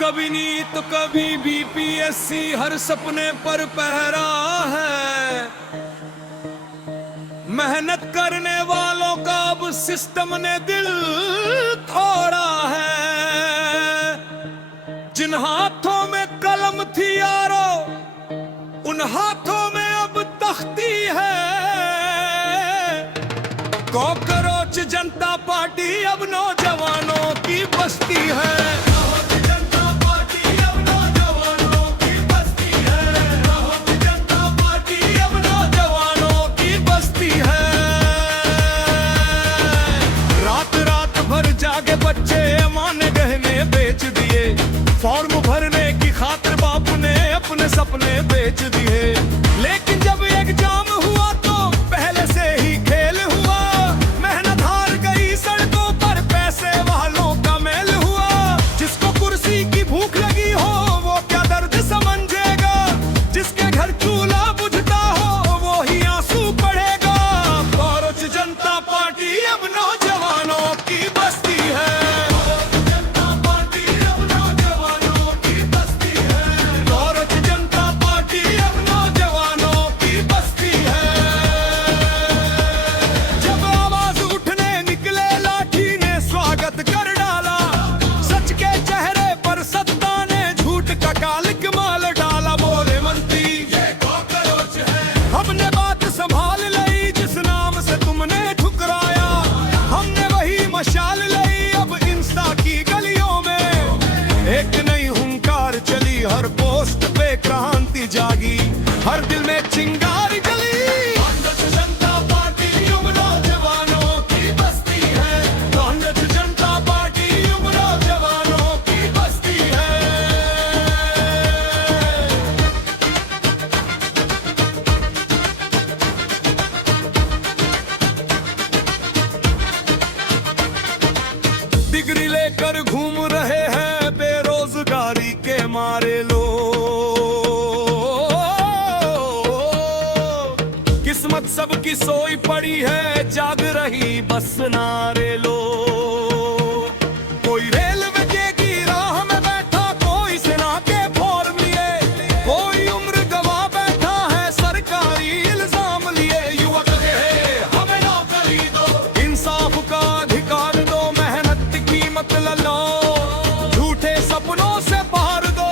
कभी नीट कभी बीपीएससी हर सपने पर पहरा है। मेहनत करने वालों का अब सिस्टम ने दिल तोड़ा है। जिन हाथों में कलम थी यारो, उन हाथों में अब तख्ती है। कॉकरोच जनता पार्टी अब नौजवानों की बस्ती है। जागे बच्चे माने गहने बेच दिए, फॉर्म भरने की खातिर बाप ने अपने सपने बेच दिए। लेकिन जब एग्जाम हुआ तो पहले से ही खेल हुआ। मेहनत हार गई सड़कों पर, पैसे वालों का मेल हुआ। जिसको कुर्सी की भूख लगी हो वो क्या दर्द समझेगा। जिसके घर चूल्हा बुझता हो वो ही आंसू पड़ेगा। कॉकरोच जनता पार्टी अब नौजवानों की बस्ती है। जनता पार्टी अब नौजवानों की बस्ती है। कॉकरोच जनता पार्टी अब नौजवानों की बस्ती है। जब आवाज उठने निकले लाठी ने स्वागत कर डाला। सच के चेहरे पर सत्ता ने झूठ का कालिक माल डाला। बोले मंत्री ये कॉकरोच है। हमने बात संभाल ली जिस नाम से तुमने ठुकराया। हमने वही मशाल ली अब इंस्टा की गलियों में। एक नई हुंकार चली, हर पोस्ट पे क्रांति जागी, हर दिल में चिंगार जली। कॉकरोच जनता पार्टी अब नौजवानों की बस्ती है। कॉकरोच जनता पार्टी अब नौजवानों की बस्ती है। डिग्री लेकर घूम रहे हैं बेरोजगारी के मारे लोग। किस्मत सबकी सोई पड़ी है, जाग रही बस नारे लोग। कोई रेलवे की राह में बैठा, कोई सेना के फॉर्म लिए, कोई उम्र गवा बैठा है सरकारी इल्जाम लिए। युवक कहे हमें नौकरी दो, इंसाफ का अधिकार दो, मेहनत की कीमत लो, झूठे सपनों से बाहर दो।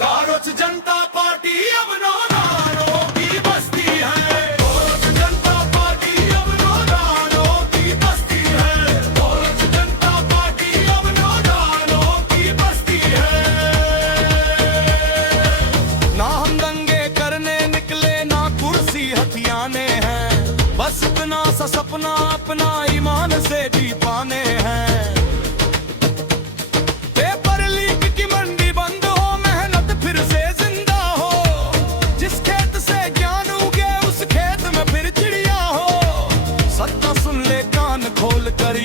कॉकरोच जनता पार्टी अब नौजवानों की बस्ती है। कॉकरोच जनता पार्टी अब नौजवानों की बस्ती है। कॉकरोच जनता पार्टी अब नौजवानों की बस्ती है। ना हम दंगे करने निकले, ना कुर्सी हथियाने हैं। बस इतना सा सपना अपना ईमान से जी पाने हैं। पेपर लीक की मंडी बंद हो, मेहनत फिर से जिंदा हो। जिस खेत से ज्ञान उगे उस खेत में फिर चिड़िया हो। सत्ता सुन ले कान खोल कर